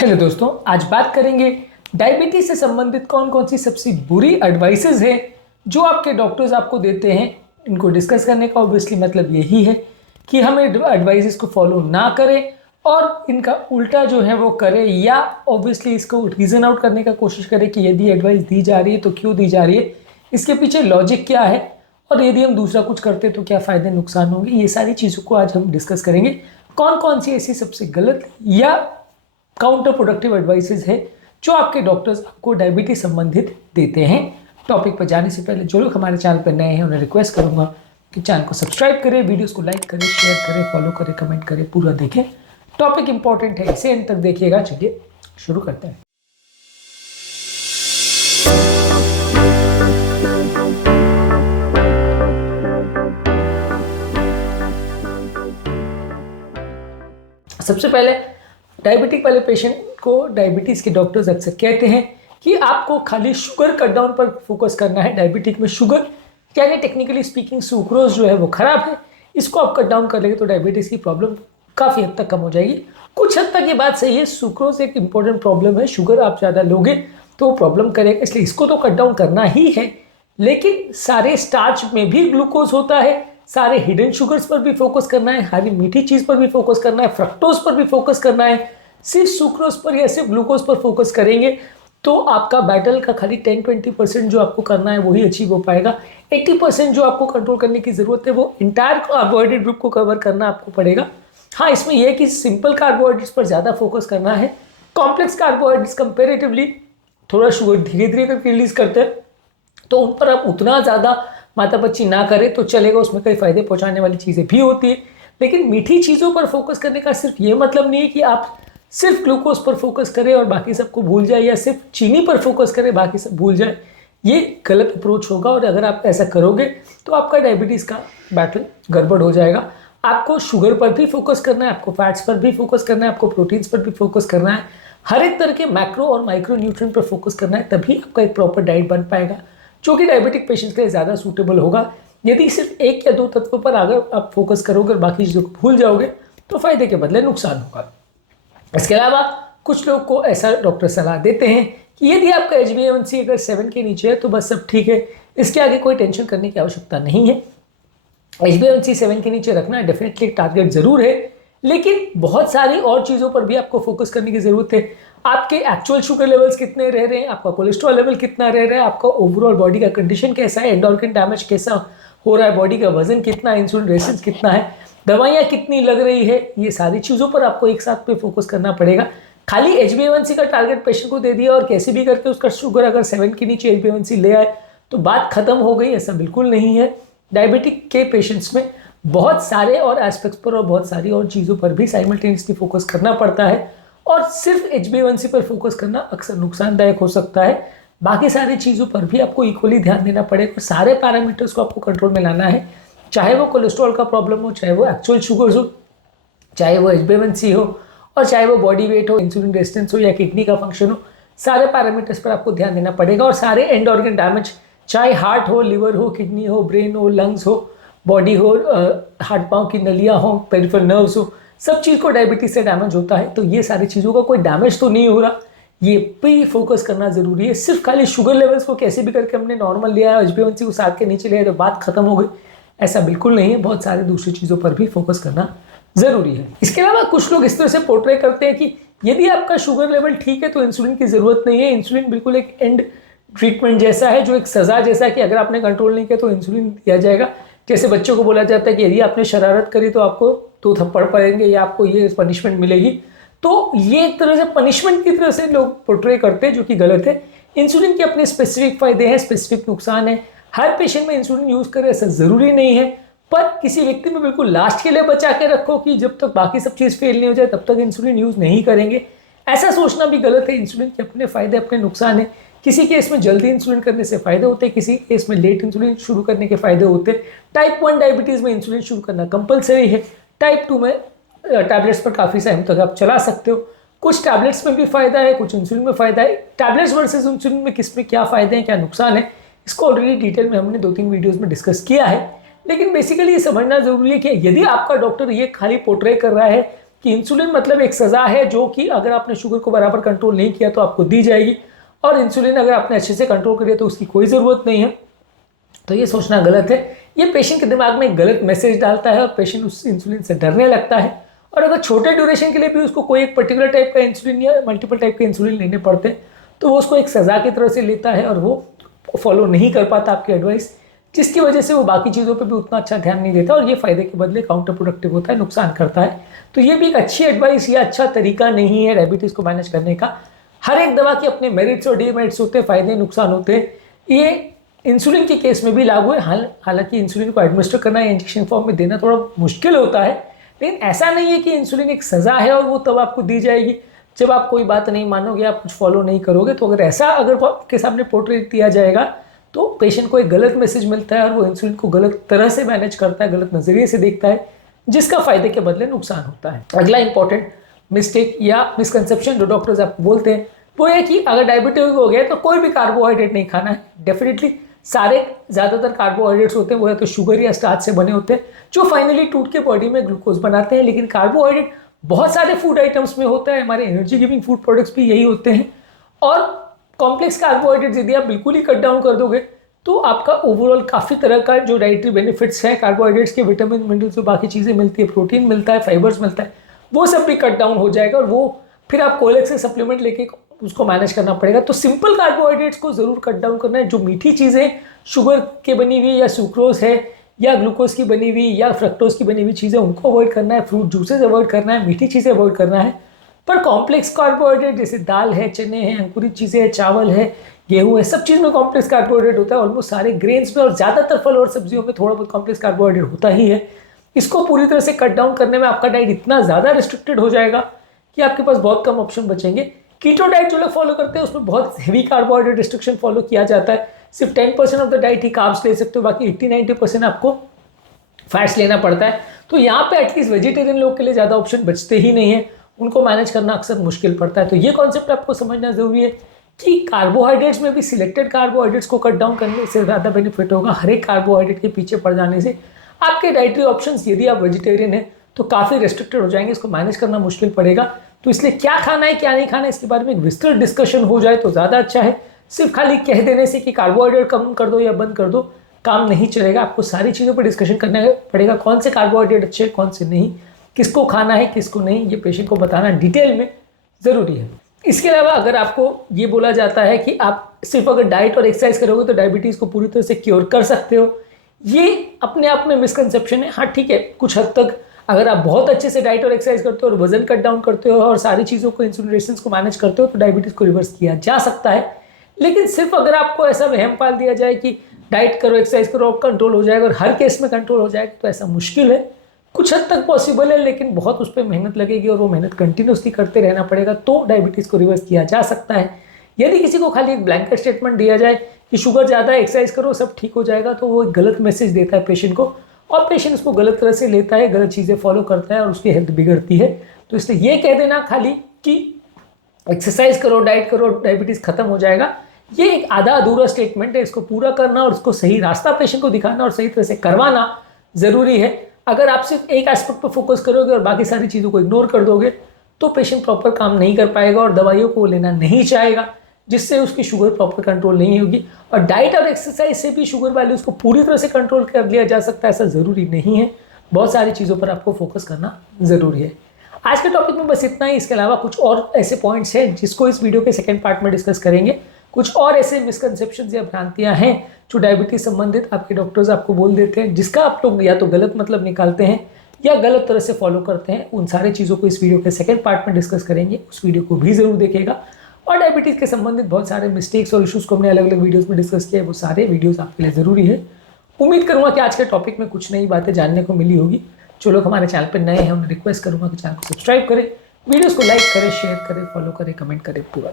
Hello दोस्तों, आज बात करेंगे डायबिटीज से संबंधित कौन कौन सी सबसे बुरी एडवाइसेस है जो आपके डॉक्टर्स आपको देते हैं। इनको डिस्कस करने का ऑब्वियसली मतलब यही है कि हम एडवाइसेस को फॉलो ना करें और इनका उल्टा जो है वो करें, या ऑब्वियसली इसको रीजन आउट करने का कोशिश करें कि यदि एडवाइस दी जा रही है तो क्यों दी जा रही है, इसके पीछे लॉजिक क्या है, और यदि हम दूसरा कुछ करते तो क्या फ़ायदे नुकसान होंगे। ये सारी चीज़ों को आज हम डिस्कस करेंगे। कौन कौन सी ऐसी सबसे गलत या काउंटर प्रोडक्टिव एडवाइसेस है जो आपके डॉक्टर्स आपको डायबिटीज संबंधित देते हैं। टॉपिक पर जाने से पहले जो लोग हमारे चैनल पर नए हैं उन्हें रिक्वेस्ट करूंगा कि चैनल को सब्सक्राइब करें, वीडियोस को लाइक करें, शेयर करें, फॉलो करें, कमेंट करें, पूरा देखें। टॉपिक इंपॉर्टेंट है, इसे एंड तक देखिएगा। चलिए शुरू करते हैं। सबसे पहले डायबिटिक वाले पेशेंट को डायबिटीज़ के डॉक्टर्स अक्सर कहते हैं कि आपको खाली शुगर कट डाउन पर फोकस करना है। डायबिटिक में शुगर यानी टेक्निकली स्पीकिंग सुक्रोज जो है वो खराब है, इसको आप कट डाउन कर लेंगे तो डायबिटीज़ की प्रॉब्लम काफ़ी हद तक कम हो जाएगी। कुछ हद तक ये बात सही है, सुक्रोज एक इंपॉर्टेंट प्रॉब्लम है, शुगर आप ज़्यादा लोगे तो वो प्रॉब्लम करेगा, इसलिए इसको तो कट डाउन करना ही है। लेकिन सारे स्टार्च में भी ग्लूकोज होता है, सारे हिडन शुगर्स पर भी फोकस करना है, हरी मीठी चीज़ पर भी फोकस करना है, फ्रक्टोज पर भी फोकस करना है। सिर्फ सुक्रोज पर या सिर्फ ग्लूकोज पर फोकस करेंगे तो आपका बैटल का खाली 10-20% जो आपको करना है वही अचीव हो पाएगा। 80% जो आपको कंट्रोल करने की ज़रूरत है वो इंटायर कार्बोहाइड्रेट ग्रुप को कवर करना आपको पड़ेगा। हाँ, इसमें यह है कि सिंपल कार्बोहाइड्रेट्स पर ज़्यादा फोकस करना है। कॉम्प्लेक्स कार्बोहाइड्रेट्स कंपेरेटिवली थोड़ा शुगर धीरे धीरे करके रिलीज करते हैं, तो उन पर आप उतना ज़्यादा मातापच्ची ना करें तो चलेगा, उसमें कई फायदे पहुंचाने वाली चीज़ें भी होती है। लेकिन मीठी चीज़ों पर फोकस करने का सिर्फ ये मतलब नहीं है कि आप सिर्फ ग्लूकोज पर फोकस करें और बाकी सबको भूल जाए, या सिर्फ चीनी पर फोकस करें बाकी सब भूल जाए। ये गलत अप्रोच होगा, और अगर आप ऐसा करोगे तो आपका डायबिटीज़ का बैटल गड़बड़ हो जाएगा। आपको शुगर पर भी फोकस करना है, आपको फैट्स पर भी फोकस करना है, आपको प्रोटीन्स पर भी फोकस करना है, हर एक तरह के मैक्रो और माइक्रो न्यूट्रिएंट पर फोकस करना है, तभी आपका एक प्रॉपर डाइट बन पाएगा जो कि डायबिटिक पेशेंट्स के लिए ज़्यादा सूटेबल होगा। यदि सिर्फ एक या दो तत्वों पर अगर आप फोकस करोगे और बाकी चीज़ों को भूल जाओगे तो फायदे के बदले नुकसान होगा। इसके अलावा कुछ लोग को ऐसा डॉक्टर सलाह देते हैं कि यदि आपका HbA1c अगर 7 के नीचे है तो बस सब ठीक है, इसके आगे कोई टेंशन करने की आवश्यकता नहीं है। HbA1c 7 के नीचे रखना डेफिनेटली एक टारगेट ज़रूर है, लेकिन बहुत सारी और चीज़ों पर भी आपको फोकस करने की ज़रूरत है। आपके एक्चुअल शुगर लेवल्स कितने रह रहे हैं, आपका कोलेस्ट्रॉल लेवल कितना रह रहा है, आपका ओवरऑल बॉडी का कंडीशन कैसा है, एंडोक्राइन डैमेज कैसा हो रहा है, बॉडी का वजन कितना है, इंसुलिन रेजिस्टेंस कितना है, दवाइयाँ कितनी लग रही है, ये सारी चीज़ों पर आपको एक साथ पे फोकस करना पड़ेगा। खाली HbA1c का टारगेट पेशेंट को दे दिया और कैसे भी करके उसका शुगर अगर 7 के नीचे HbA1c ले आए तो बात खत्म हो गई, ऐसा बिल्कुल नहीं है। डायबिटिक के पेशेंट्स में बहुत सारे और एस्पेक्ट्स पर और बहुत सारी और चीज़ों पर भी साइमल्टेनियसली फोकस करना पड़ता है, और सिर्फ HbA1c पर फोकस करना अक्सर नुकसानदायक हो सकता है। बाकी सारी चीज़ों पर भी आपको इक्वली ध्यान देना पड़ेगा, सारे पैरामीटर्स को आपको कंट्रोल में लाना है, चाहे वो कोलेस्ट्रॉल का प्रॉब्लम हो, चाहे वो एक्चुअल शुगर्स हो, चाहे वो HbA1c हो, और चाहे वो बॉडी वेट हो, इंसुलिन रेजिस्टेंस हो, या किडनी का फंक्शन हो। सारे पैरामीटर्स पर आपको ध्यान देना पड़ेगा, और सारे एंड ऑर्गन डैमेज, चाहे हार्ट हो, लिवर हो, किडनी हो, ब्रेन हो, लंग्स हो, बॉडी हो, हाथ पाँव की नलियाँ हो, पेरिफेरल नर्व्स हो, सब चीज़ को डायबिटीज से डैमेज होता है। तो ये सारी चीज़ों का कोई डैमेज तो नहीं हो रहा, ये पे फोकस करना ज़रूरी है। सिर्फ खाली शुगर लेवल्स को कैसे भी करके हमने नॉर्मल लिया है, HbA1c को 7 के नीचे लिया तो बात खत्म हो गई, ऐसा बिल्कुल नहीं है। बहुत सारी दूसरी चीज़ों पर भी फोकस करना ज़रूरी है। इसके अलावा कुछ लोग इस तरह से पोर्ट्रे करते हैं कि यदि आपका शुगर लेवल ठीक है तो इंसुलिन की ज़रूरत नहीं है। इंसुलिन बिल्कुल एक एंड ट्रीटमेंट जैसा है, जो एक सज़ा जैसा है कि अगर आपने कंट्रोल नहीं किया तो इंसुलिन दिया जाएगा। जैसे बच्चों को बोला जाता है कि यदि आपने शरारत करी तो आपको 2 थप्पड़ पड़ेंगे या आपको ये पनिशमेंट मिलेगी, तो ये एक तरह से पनिशमेंट की तरह से लोग पोर्ट्रे करते हैं, जो कि गलत है। इंसुलिन के अपने स्पेसिफिक फ़ायदे हैं, स्पेसिफिक नुकसान है। हर पेशेंट में इंसुलिन यूज़ करे ऐसा ज़रूरी नहीं है, पर किसी व्यक्ति में बिल्कुल लास्ट के लिए बचा के रखो कि जब तक बाकी सब चीज़ फेल नहीं हो जाए तब तक इंसुलिन यूज़ नहीं करेंगे, ऐसा सोचना भी गलत है। इंसुलिन के अपने फ़ायदे, अपने नुकसान है। किसी केस में जल्दी इंसुलिन करने से फ़ायदे होते हैं, किसी केस में लेट इंसुलिन शुरू करने के फ़ायदे होते हैं। टाइप 1 डायबिटीज़ में इंसुलिन शुरू करना कंपलसरी है। टाइप 2 में टैबलेट्स पर काफ़ी टाइम तक आप चला सकते हो। कुछ टैबलेट्स में भी फ़ायदा है, कुछ इंसुलिन में फ़ायदा है। टैबलेट्स वर्सेस इंसुलिन में किस में क्या फ़ायदे हैं, क्या नुकसान है, इसको ऑलरेडी डिटेल में हमने 2-3 वीडियोज़ में डिस्कस किया है। लेकिन बेसिकली ये समझना ज़रूरी है कि यदि आपका डॉक्टर ये खाली पोर्ट्रे कर रहा है कि इंसुलिन मतलब एक सज़ा है जो कि अगर आपने शुगर को बराबर कंट्रोल नहीं किया तो आपको दी जाएगी, और इंसुलिन अगर आपने अच्छे से कंट्रोल कर लिया तो उसकी कोई ज़रूरत नहीं है। तो ये सोचना गलत है। ये पेशेंट के दिमाग में एक गलत मैसेज डालता है और पेशेंट उस इंसुलिन से डरने लगता है। और अगर छोटे ड्यूरेशन के लिए भी उसको कोई एक पर्टिकुलर टाइप का इंसुलिन या मल्टीपल टाइप के इंसुलिन लेने पड़ते हैं तो वो उसको एक सज़ा की तरह से लेता है और वो फॉलो नहीं कर पाता आपकी एडवाइस, जिसकी वजह से वो बाकी चीज़ों पे भी उतना अच्छा ध्यान नहीं देता और ये फ़ायदे के बदले काउंटर प्रोडक्टिव होता है, नुकसान करता है। तो ये भी एक अच्छी एडवाइस या अच्छा तरीका नहीं है डायबिटीज़ को मैनेज करने का। हर एक दवा के अपने मेरिट्स और डीमेरिट्स होते हैं, फ़ायदे नुकसान होते हैं। ये इंसुलिन के केस में भी लागू है। हालांकि इंसुलिन को एडमिनिस्टर करना या इंजेक्शन फॉर्म में देना थोड़ा मुश्किल होता है, लेकिन ऐसा नहीं है कि इंसुलिन एक सज़ा है और वो तब आपको दी जाएगी जब आप कोई बात नहीं मानोगे, आप कुछ फॉलो नहीं करोगे। तो अगर ऐसा अगर आपके सामने पोर्ट्रेट दिया जाएगा तो पेशेंट को एक गलत मैसेज मिलता है और वो इंसुलिन को गलत तरह से मैनेज करता है, गलत नज़रिए से देखता है, जिसका फ़ायदे के बदले नुकसान होता है। अगला इंपॉर्टेंट मिस्टेक या मिसकंसेप्शन जो डॉक्टर्स आपको बोलते हैं वो है कि अगर डायबिटीज हो गया तो कोई भी कार्बोहाइड्रेट नहीं खाना है। डेफिनेटली सारे ज़्यादातर कार्बोहाइड्रेट्स होते हैं वो या तो शुगर या स्टार्च से बने होते हैं जो फाइनली टूट के बॉडी में ग्लूकोज बनाते हैं। लेकिन कार्बोहाइड्रेट बहुत सारे फूड आइटम्स में होता है, हमारे एनर्जी गिविंग फूड प्रोडक्ट्स भी यही होते हैं। और कॉम्प्लेक्स कार्बोहाइड्रेट्स यदि आप बिल्कुल ही कट डाउन कर दोगे तो आपका ओवरऑल काफ़ी तरह का जो डाइटरी बेनिफिट्स हैं कार्बोहाइड्रेट्स के, विटामिन मिनरल्स जो बाकी चीज़ें मिलती है, प्रोटीन मिलता है, फाइबर्स मिलता है, वो सब भी कट डाउन हो जाएगा और वो फिर आपको अलग से सप्लीमेंट लेके उसको मैनेज करना पड़ेगा। तो सिंपल कार्बोहाइड्रेट्स को ज़रूर कट डाउन करना है। जो मीठी चीज़ें शुगर के बनी हुई या सुक्रोज है या ग्लूकोज की बनी हुई या फ्रक्टोज की बनी हुई चीज़ें उनको अवॉइड करना है, फ्रूट जूसेस अवॉइड करना है, मीठी चीज़ें अवॉइड करना है। पर कॉम्प्लेक्स कार्बोहाइड्रेट जैसे दाल है, चने हैं, अंकुरित चीज़ें हैं, चावल है, गेहूँ है, सब चीज़ में कॉम्प्लेक्स कार्बोहाइड्रेट होता है। ऑलमोस्ट सारे ग्रेन्स में और ज़्यादातर फल और सब्जियों में थोड़ा बहुत कॉम्प्लेक्स कार्बोहाइड्रेट होता ही है। इसको पूरी तरह से कट डाउन करने में आपका डाइट इतना ज़्यादा रिस्ट्रिक्टेड हो जाएगा कि आपके पास बहुत कम ऑप्शन बचेंगे। कीटो डाइट जो लोग फॉलो करते हैं उसमें बहुत हेवी कार्बोहाइड्रेट रिस्ट्रिक्शन फॉलो किया जाता है। सिर्फ 10% of the diet he carbs ले सकते हो, बाकी 80-90% आपको फैट्स लेना पड़ता है। तो यहाँ पे एटलीस्ट वेजिटेरियन लोग के लिए ज़्यादा ऑप्शन बचते ही नहीं है, उनको मैनेज करना अक्सर मुश्किल पड़ता है। तो ये कॉन्सेप्ट आपको समझना ज़रूरी है कि कार्बोहाइड्रेट्स में भी सिलेक्टेड कार्बोहाइड्रेट्स को कट डाउन करने से ज़्यादा बेनिफिट होगा हर एक कार्बोहाइड्रेट के पीछे पड़ जाने से। आपके डाइटरी ऑप्शंस यदि आप वेजिटेरियन हैं तो काफ़ी रेस्ट्रिक्टेड हो जाएंगे, इसको मैनेज करना मुश्किल पड़ेगा। तो इसलिए क्या खाना है क्या नहीं खाना है इसके बारे में एक विस्तृत डिस्कशन हो जाए तो ज़्यादा अच्छा है। सिर्फ खाली कह देने से कि कार्बोहाइड्रेट कम कर दो या बंद कर दो काम नहीं चलेगा। आपको सारी चीज़ों पर डिस्कशन करना पड़ेगा, कौन से कार्बोहाइड्रेट अच्छे हैं कौन से नहीं, किसको खाना है किसको नहीं, ये पेशेंट को बताना डिटेल में ज़रूरी है। इसके अलावा अगर आपको ये बोला जाता है कि आप सिर्फ अगर डाइट और एक्सरसाइज करोगे तो डायबिटीज़ को पूरी तरह से क्योर कर सकते हो, ये अपने आप में मिसकंसेप्शन है। हाँ ठीक है, कुछ हद तक अगर आप बहुत अच्छे से डाइट और एक्सरसाइज करते हो और वजन कट डाउन करते हो और सारी चीज़ों को इंसुलिन रेजिस्टेंस को मैनेज करते हो तो डायबिटीज़ को रिवर्स किया जा सकता है। लेकिन सिर्फ अगर आपको ऐसा वहम पाल दिया जाए कि डाइट करो एक्सरसाइज करो कंट्रोल हो जाएगा और हर केस में कंट्रोल हो जाएगा तो ऐसा मुश्किल है। कुछ हद तक पॉसिबल है लेकिन बहुत उस पर मेहनत लगेगी और वो मेहनत कंटिन्यूसली करते रहना पड़ेगा तो डायबिटीज़ को रिवर्स किया जा सकता है। यदि किसी को खाली एक ब्लैंकेट स्टेटमेंट दिया जाए कि शुगर ज़्यादा है एक्सरसाइज करो सब ठीक हो जाएगा तो वो एक गलत मैसेज देता है पेशेंट को और पेशेंट उसको गलत तरह से लेता है, गलत चीज़ें फॉलो करता है और उसकी हेल्थ बिगड़ती है। तो इसलिए ये कह देना खाली कि एक्सरसाइज करो डाइट करो डायबिटीज़ खत्म हो जाएगा, ये एक आधा अधूरा स्टेटमेंट है। इसको पूरा करना और उसको सही रास्ता पेशेंट को दिखाना और सही तरह से करवाना ज़रूरी है। अगर आप सिर्फ एक एस्पेक्ट पर फोकस करोगे और बाकी सारी चीज़ों को इग्नोर कर दोगे तो पेशेंट प्रॉपर काम नहीं कर पाएगा और दवाइयों को लेना नहीं चाहेगा, जिससे उसकी शुगर प्रॉपर कंट्रोल नहीं होगी। और डाइट और एक्सरसाइज से भी शुगर वैल्यूज़ को पूरी तरह से कंट्रोल कर लिया जा सकता है, ऐसा ज़रूरी नहीं है। बहुत सारी चीज़ों पर आपको फोकस करना ज़रूरी है। आज के टॉपिक में बस इतना ही। इसके अलावा कुछ और ऐसे पॉइंट्स हैं जिसको इस वीडियो के सेकेंड पार्ट में डिस्कस करेंगे। कुछ और ऐसे मिसकंसेप्शंस या भ्रांतियाँ हैं जो डायबिटीज़ संबंधित आपके डॉक्टर्स आपको बोल देते हैं, जिसका आप लोग या तो गलत मतलब निकालते हैं या गलत तरह से फॉलो करते हैं। उन सारे चीज़ों को इस वीडियो के सेकेंड पार्ट में डिस्कस करेंगे, उस वीडियो को भी ज़रूर देखिएगा। और डायबिटीज़ के संबंधित बहुत सारे मिस्टेक्स और इशूज़ को हमने अलग अलग वीडियोज़ में डिस्कस किया है, वो सारे वीडियोज़ आपके लिए ज़रूरी है। उम्मीद करूँगा कि आज के टॉपिक में कुछ नई बातें जानने को मिली होगी। जो लोग हमारे चैनल पर नए हैं उन्हें रिक्वेस्ट करूँगा कि चैनल को सब्सक्राइब करें, वीडियोज़ को लाइक करें, शेयर करें, फॉलो करें, कमेंट करें पूरा।